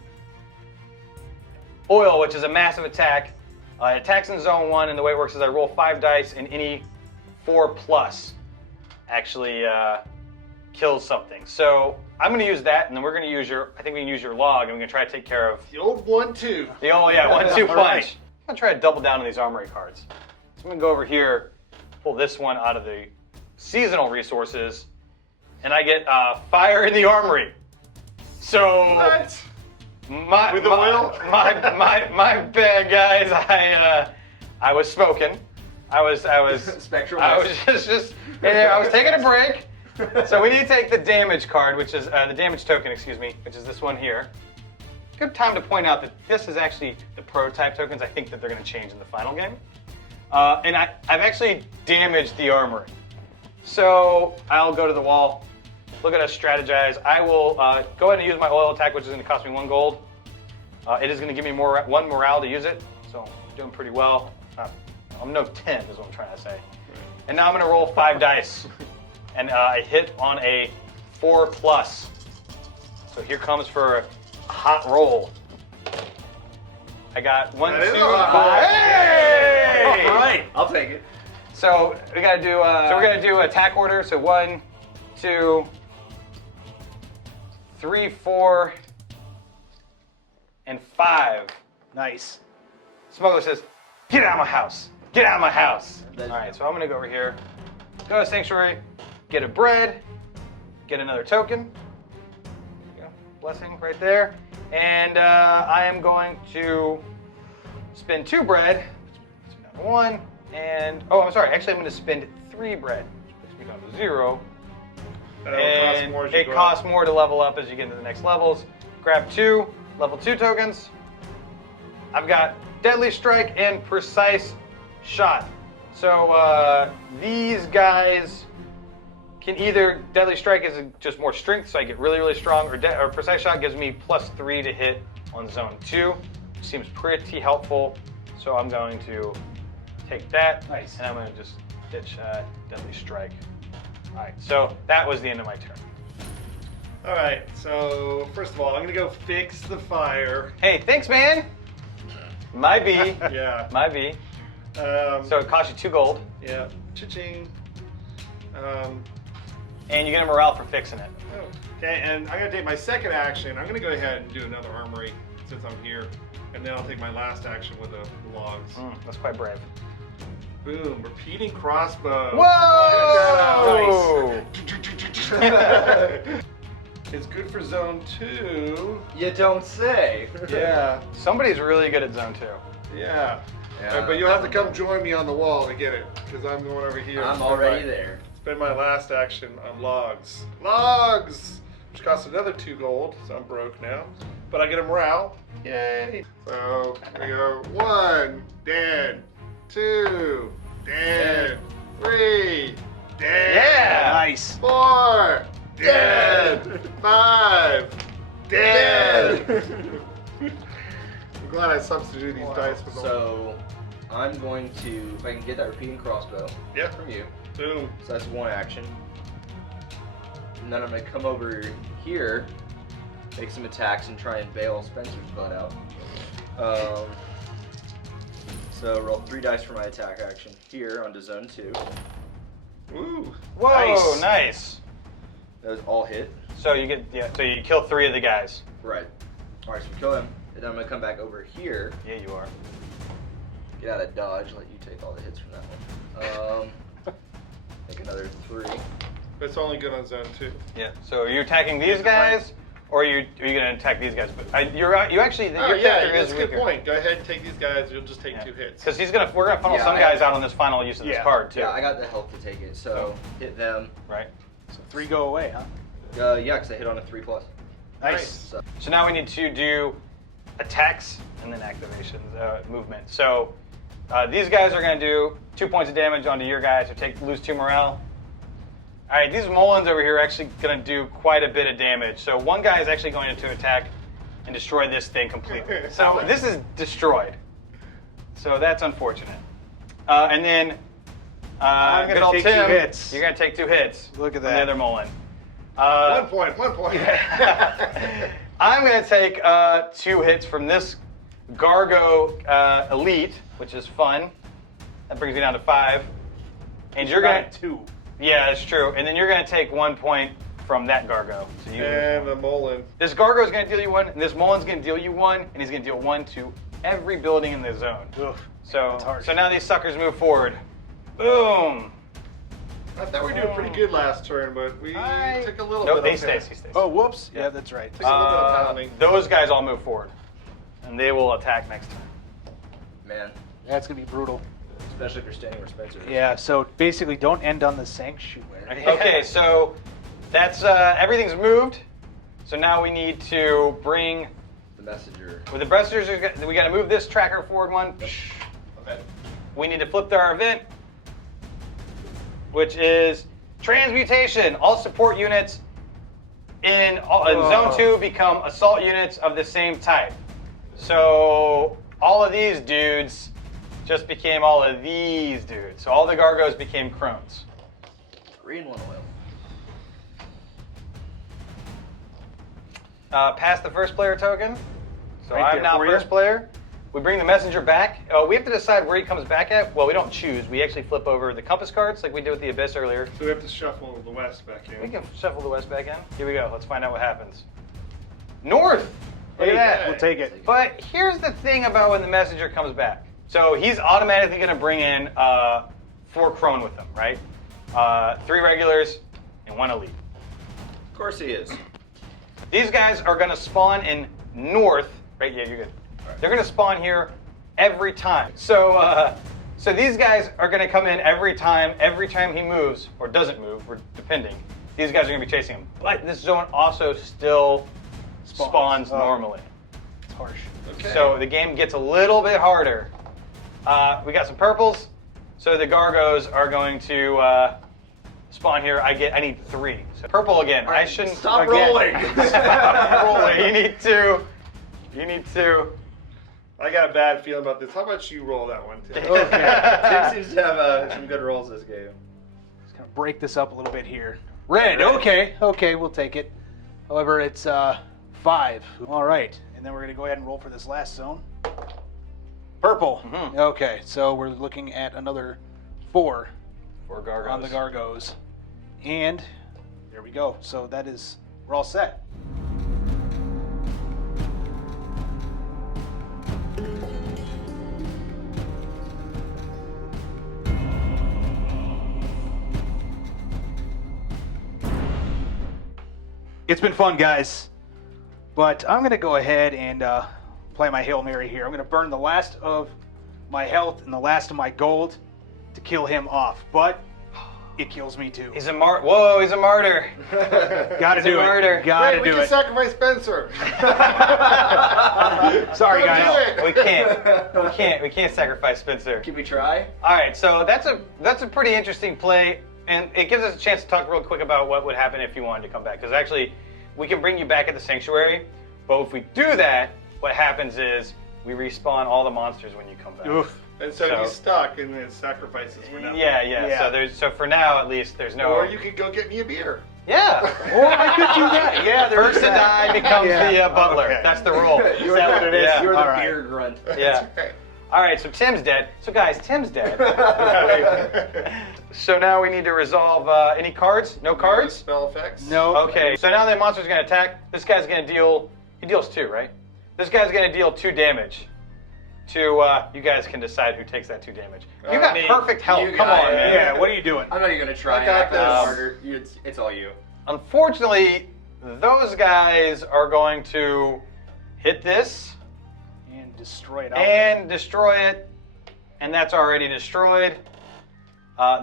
Oil, which is a massive attack. It attacks in zone 1, and the way it works is I roll 5 dice, and any 4+ actually kills something. So I'm gonna use that, and then we're gonna use your. I think we can use your log, and we're gonna try to take care of The old 1-2. the old 1-2 All punch. right. I'm gonna try to double down on these armory cards. So I'm gonna go over here, pull this one out of the seasonal resources, and I get fire in the armory. So What? my With the my, oil? my bad, guys. I was smoking. I was Spectral I was mess. just in there. I was taking a break. So we need to take the damage card, which is the damage token, excuse me, which is this one here. Good time to point out that this is actually the prototype tokens. I think that they're going to change in the final game. And I've actually damaged the armory. So I'll go to the wall, look at us strategize. I will go ahead and use my oil attack, which is going to cost me 1 gold. It is going to give me 1 morale to use it, so I'm doing pretty well. I'm no 10 is what I'm trying to say. And now I'm going to roll 5 dice. And I hit on a 4+. So here comes for a hot roll. I got 1, 2, That is a hot roll. 5. Hey! All right. I'll take it. So we gotta do. So we're gonna do attack order. So 1, 2, 3, 4, and 5. Nice. Smuggler says, "Get out of my house! Get out of my house!" That's- All right. So I'm gonna go over here, go to sanctuary, get a bread, get another token. There you go. Blessing right there, and I am going to spend 2 bread. Puts me down to 1. And I'm sorry. Actually, I'm going to spend 3 bread, which puts me down to 0. And it costs more to level up as you get into the next levels. Grab 2 level 2 tokens. I've got Deadly Strike and Precise Shot. So these guys can either Deadly Strike is just more strength, so I get really, really strong, or Precise Shot gives me +3 to hit on zone 2, which seems pretty helpful. So I'm going to take that, Nice. and I'm going to just ditch Deadly Strike. All right, so that was the end of my turn. All right, so first of all, I'm gonna go fix the fire. Hey, thanks, man. My B. Yeah. My B. So it costs you 2 gold, Yeah. Cha-ching. and you get a morale for fixing it. Okay, and I'm gonna take my second action. I'm gonna go ahead and do another armory since I'm here, and then I'll take my last action with the logs. That's quite brave. Boom! Repeating crossbow. Whoa! It's good for zone 2. You don't say. Yeah. Somebody's really good at zone 2. Yeah. Yeah. But you'll have to come join me on the wall to get it, because I'm going over here. I'm already there. Spend my last action on logs. Logs! Which costs another 2 gold, so I'm broke now. But I get a morale. Yay! So, here we go. 1, dead. 2, dead. 3, dead. Yeah! Nice. 4, dead. 5, dead. I'm glad I substituted these dice with them. So I'm going to, if I can get that repeating crossbow Yeah. from you. Boom. So that's 1 action. And then I'm going to come over here, make some attacks, and try and bail Spencer's butt out. So roll 3 dice for my attack action here onto zone 2. Woo. Whoa, nice. Those all hit. So you get so you kill 3 of the guys. Right. Alright, so kill him. And then I'm going to come back over here, Yeah, you are. get out of dodge, let you take all the hits from that one. Make another 3. It's only good on zone 2. Yeah. So are you attacking these guys, or are you gonna attack these guys? But you actually Oh, your yeah, character that's is a good weaker. point. Go ahead and take these guys. You'll just take 2 hits. Because we're gonna funnel Yeah, some I- guys out on this final use of this Yeah. card too. Yeah, I got the health to take it, so hit them. Right. So 3 go away, huh? Yeah, because I hit on a 3+. Nice. So, So now we need to do attacks and then activations, movement. So these guys are gonna do 2 points of damage onto your guys, or lose 2 morale. All right, these Molens over here are actually going to do quite a bit of damage. So one guy is actually going to attack and destroy this thing completely. So this is destroyed. So that's unfortunate. And then I'm good gonna old take Tim, 2 hits. you're going to take 2 hits. Look at from the that. other Molen. 1 point, 1 point. I'm going to take 2 hits from this Gargo Elite, which is fun. That brings me down to 5. And you're going to... 2. Yeah, that's true. And then you're going to take 1 point from that Gargo. So you And the Molen. This Gargo is going to deal you 1, and this Molen's going to deal you 1, and he's going to deal 1 to every building in the zone. Ugh, So, that's harsh. so now these suckers move forward. Boom. I thought we were doing pretty good last turn, but we took a little Nope, bit he of stays. He stays. Oh, whoops. Yeah, that's right. Took a little bit of pounding. Those guys all move forward, and they will attack next turn. Man, That's going to be brutal. especially if you're standing where Spencer is. Yeah, so basically don't end on the sanctuary. Okay, so that's everything's moved. So now we need to bring The messenger. with the bresters. We got to move this tracker forward 1. Okay. We need to flip our event, which is transmutation. All support units in Zone 2 become assault units of the same type. So all of these dudes just became all of these dudes. So all the Gargos became Crones. 3 and 1 oil. Pass the first player token. So Right I'm there now for you. first player. We bring the messenger back. We have to decide where he comes back at. Well, we don't choose. We actually flip over the compass cards like we did with the Abyss earlier. So we have to shuffle the west back in. We can shuffle the west back in. Here we go. Let's find out what happens. North. Look Hey, at that. we'll take it. But here's the thing about when the messenger comes back. So he's automatically going to bring in 4 Crone with him, right? 3 regulars and 1 elite. Of course he is. These guys are going to spawn in north. Right? Yeah, you're good. They're going to spawn here every time. So, so these guys are going to come in every time he moves or doesn't move, or depending. These guys are going to be chasing him. But this zone also still spawns normally. It's harsh. Okay. So the game gets a little bit harder. We got some purples, so the Gargos are going to spawn here. I need 3. So purple again. I shouldn't Stop again. rolling. Stop rolling. You need to. I got a bad feeling about this. How about you roll that one, Tim? Tim seems to have some good rolls this game. Just gonna break this up a little bit here. Red. Okay, we'll take it. However, it's 5. All right, and then we're gonna go ahead and roll for this last zone. Purple. Mhm. Okay, so we're looking at another 4 For Gargos. on the Gargos, and there we go. So we're all set. It's been fun, guys, but I'm going to go ahead and play my Hail Mary here. I'm going to burn the last of my health and the last of my gold to kill him off, but it kills me too. He's a Whoa, he's a martyr. Gotta He's a do martyr. it. Gotta Wait, do we can it. sacrifice Spencer. Sorry, Don't guys. do it. We can't sacrifice Spencer. Can we try? All right, so that's a pretty interesting play, and it gives us a chance to talk real quick about what would happen if you wanted to come back. Because actually, we can bring you back at the sanctuary, but if we do that, what happens is we respawn all the monsters when you come back. Oof. And so, So- he's stuck and it sacrifices for now. Yeah. So for now, at least, there's no. Or you could go get me a beer. Yeah. Or I could do that. Yeah, there's First to that. die becomes Yeah. the butler. Okay. That's the rule. Is that what it is? Yeah. You're the All right. beer grunt. Yeah. That's right. All right, so Tim's dead. So guys, Tim's dead. So now we need to resolve any cards? No cards? Spell effects? No. Okay, so now the monster's going to attack. This guy's going to deal, he deals 2, right? This guy's going to deal 2 damage. You guys can decide who takes that 2 damage. You got me. perfect health. You Come got on, it. man. Yeah, what are you doing? I'm not even gonna try. I got Act like this. harder. It's all you. Unfortunately, those guys are going to hit this And destroy it. and destroy it, and that's already destroyed.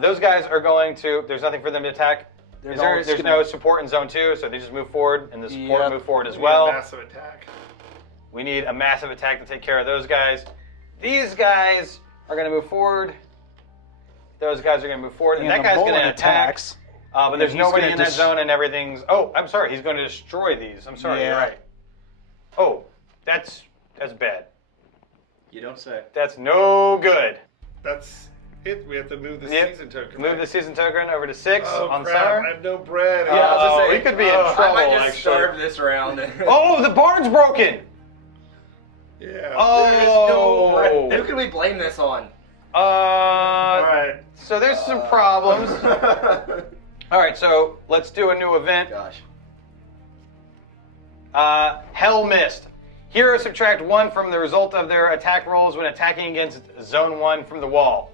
Those guys are going to, there's nothing for them to attack. There's no support in zone 2, so they just move forward, and the support Yep. move forward as We need well. a massive attack. We need a massive attack to take care of those guys. These guys are going to move forward. Those guys are going to move forward, and that guy's going to attack. But there's he's nobody gonna in that zone and everything's... Oh, I'm sorry. He's going to destroy these. I'm sorry. You're Yeah. right. Oh, that's bad. You don't say. That's no good. That's it. We have to move the Yep. season token. Move right? the season token over to 6 Oh on crap! center. I have no bread. Yeah, I was gonna say, we could be in oh, trouble, I might just actually. starve this round. Oh, the barn's broken. Yeah. Oh. Who can we blame this on? All right. So there's some problems. All right, so let's do a new event. Gosh. Hell Mist. Heroes subtract 1 from the result of their attack rolls when attacking against Zone 1 from the wall.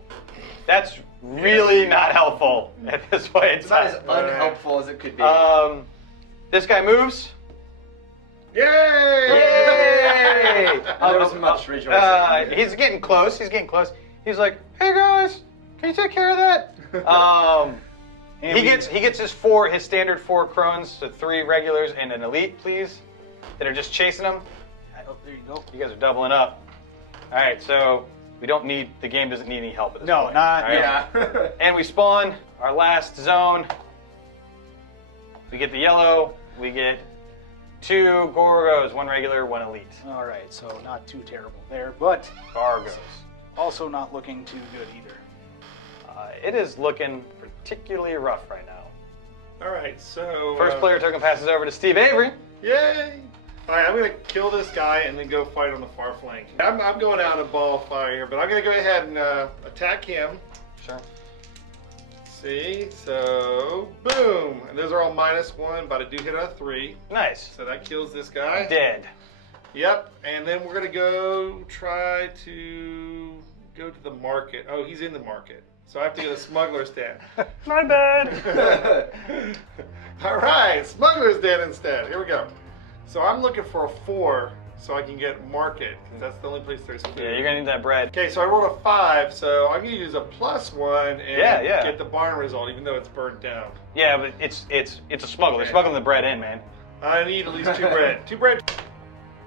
That's really not helpful at this point in It's not time. as unhelpful as it could be. This guy moves. Yay! Yay! There was much rejoicing. He's getting close. He's getting close. He's like, "Hey guys, can you take care of that?" He gets his standard 4 crones, so 3 regulars and an elite, please, that are just chasing him. Oh, there you go. You guys are doubling up. All right, so the game doesn't need any help at this No, point. not- All right? Yeah. And we spawn our last zone. We get the yellow. We get 2 Gorgos, 1 regular, 1 elite. All right, so not too terrible there, but Gargos. also not looking too good either. It is looking particularly rough right now. All right. So First player token passes over to Steve Avery. Yay! All right, I'm gonna kill this guy and then go fight on the far flank. I'm going out of ball of fire here, but I'm gonna go ahead and attack him. Sure. See, so boom, and those are all -1, but I do hit a 3, Nice. so that kills this guy. Dead. Yep, and then we're gonna go try to go to the market. Oh, he's in the market, so I have to go to the smuggler's den. My bad. All right, smuggler's den instead. Here we go. So I'm looking for a 4, so I can get market, because that's the only place there's food. Yeah, you're gonna need that bread. Okay, so I rolled a 5, so I'm gonna use a +1 and Yeah. get the barn result, even though it's burnt down. Yeah, but it's a smuggle. They're smuggling the bread in, man. I need at least 2 bread. 2 bread.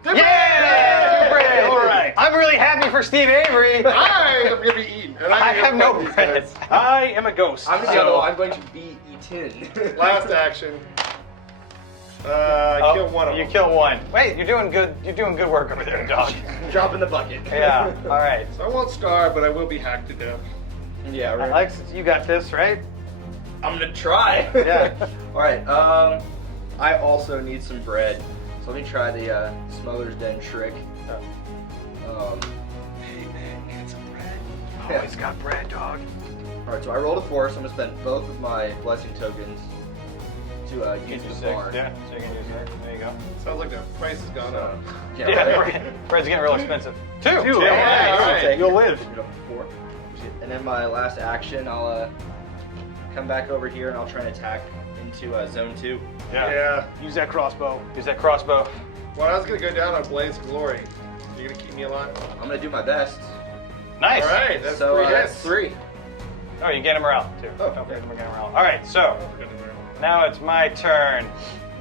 Yeah! Bread! All right. I'm really happy for Steve Avery. I am gonna be eaten. And I have no these bread. guys. I am a ghost. I'm the other one. I'm going to be eaten. Last action. Oh, Kill one of you them. kill one. Wait, you're doing good. You're doing good work over there, dog. Drop in the bucket. Yeah. All right. So I won't starve, but I will be hacked to death. Yeah, right. Alex, you got this, right? I'm gonna try. Yeah. All right. I also need some bread, so let me try the smuggler's den trick. Hey man, get some bread. Yeah. Always got bread, dog. All right. So I rolled a 4, so I'm gonna spend both of my blessing tokens to use the barn. Yeah, so you can use that. There you go. Sounds like the price has gone up. Yeah. Yeah, right. bread's getting real expensive. 2. Two, Yeah, yeah, all all right. right. You'll live. Get up to 4. And then my last action, I'll come back over here and I'll try and attack into zone 2. Yeah. Use that crossbow. Use that crossbow. Well, I was gonna go down on Blaze of Glory. You're gonna keep me alive? I'm gonna do my best. Nice. All right, that's So 3 that's hits. 3. Oh, you get him around too. Oh, Don't forget okay. to get him around. All right, so now it's my turn.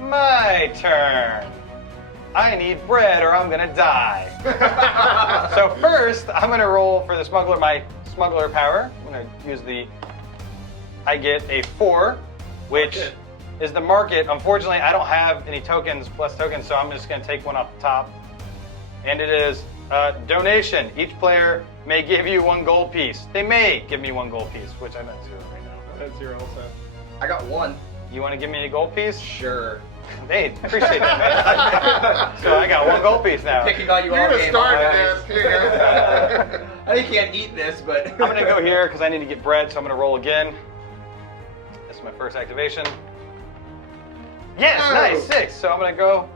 My turn. I need bread or I'm gonna die. So first, I'm gonna roll for the smuggler, my smuggler power. I'm gonna use I get a 4, which Market. is the market. Unfortunately, I don't have any tokens, plus tokens, so I'm just gonna take one off the top. And it is donation. Each player may give you 1 gold piece. They may give me 1 gold piece, which I'm at 0 right now. That's 0 also. I got 1. You wanna give me a gold piece? Sure. Hey, appreciate that, man. So I got 1 gold piece now. Picking on you You're all gonna game. starve to alright. death. Here you go. I know you can't eat this, but I'm gonna go here because I need to get bread, so I'm gonna roll again. This is my first activation. Yes, Oh. nice, 6. So I'm gonna go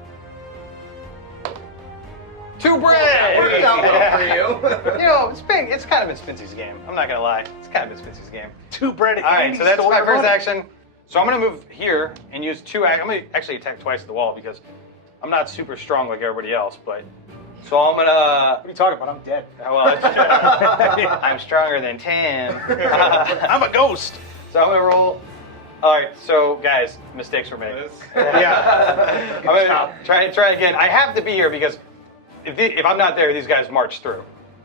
2 bread. Worked out well for you. You know, it's kind of been Spincy's game. I'm not gonna lie. It's kind of been Spincy's game. 2 bread. All right, and so he that's stole my your first money. action. So I'm gonna move here and use 2. I'm gonna actually attack twice at the wall because I'm not super strong like everybody else. But so I'm gonna. What are you talking about? I'm dead. Well, I'm stronger than Tim. I'm a ghost. So I'm gonna roll. All right, so guys, mistakes were made. This- Yeah, I'm gonna try again. I have to be here because if I'm not there, these guys march through.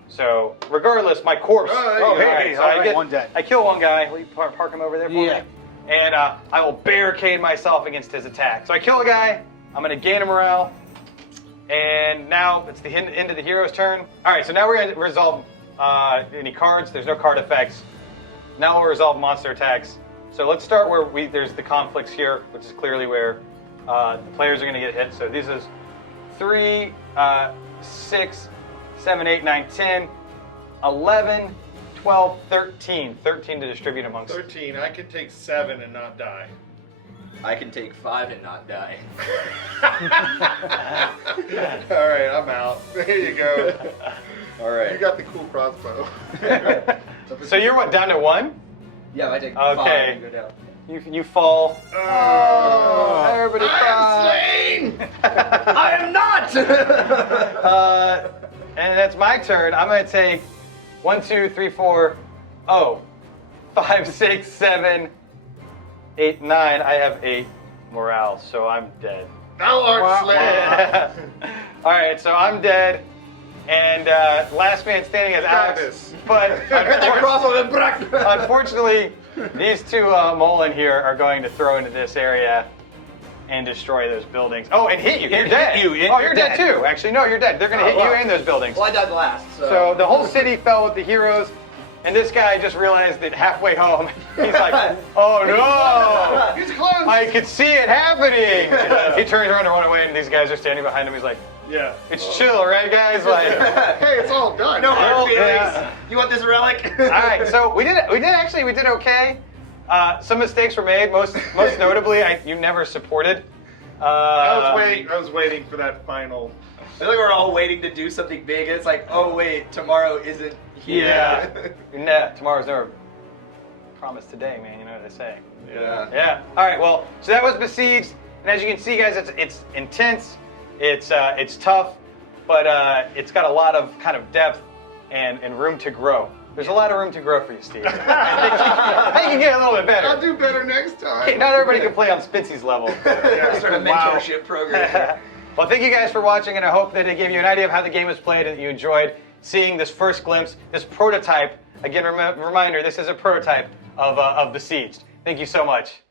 So regardless, my corpse. Oh, there you go. all Hey, so all I right, get 1 dead. I kill 1 guy. Will you park him over there for Yeah. me? and I will barricade myself against his attack. So I kill a guy, I'm going to gain a morale, and now it's the end of the hero's turn. All right, so now we're going to resolve any cards. There's no card effects. Now we'll resolve monster attacks. So let's start where there's the conflicts here, which is clearly where the players are going to get hit. So this is 3, 6, 7, 8, 9, 10, 11, 12, 13. 13 to distribute amongst. 13. I could take 7 and not die. I can take 5 and not die. All right, I'm out. There you go. All right. You got the cool crossbow. So you're what, down to 1? Yeah, if I take 5 Okay. and go down. You fall. Oh, Everybody cry. I'm slain. I am not! And that's my turn. I'm going to take 1, 2, 3, 4, 5, 6, 7, 8, 9. I have 8 morale, so I'm dead. Thou art slain. All right, so I'm dead. And last man standing is Alex. Travis. But That crossbow and brack. unfortunately, these two mole in here are going to throw into this area and destroy those buildings. Oh, and hit you. You're dead. you. Oh, you're dead too. Actually, no, you're dead. They're going to hit wow. you in those buildings. Well, I died last, So the whole city fell with the heroes, and this guy just realized that halfway home, he's like, oh no! He's close. I could see it happening! He turns around to run away, and these guys are standing behind him. He's like, Yeah. it's chill, right, guys? Like, Hey, it's all done. No hard feelings. yeah. You want this relic? all right, so we did okay. Some mistakes were made. Most notably, you never supported. I was waiting for that final. I feel like we're all waiting to do something big, and it's like, oh wait, tomorrow isn't here. Yeah. Nah, tomorrow's never promised today, man. You know what they say. Yeah. Yeah. All right. Well, so that was Besieged, and as you can see, guys, it's intense, it's tough, but it's got a lot of kind of depth and room to grow. There's a lot of room to grow for you, Steve. I think you can get a little bit better. I'll do better next time. Okay, not everybody can play on Spitzy's level. Yeah. Sort of Wow. mentorship program. Well, thank you guys for watching, and I hope that it gave you an idea of how the game is played and that you enjoyed seeing this first glimpse, this prototype. Again, reminder, this is a prototype of Besieged. Thank you so much.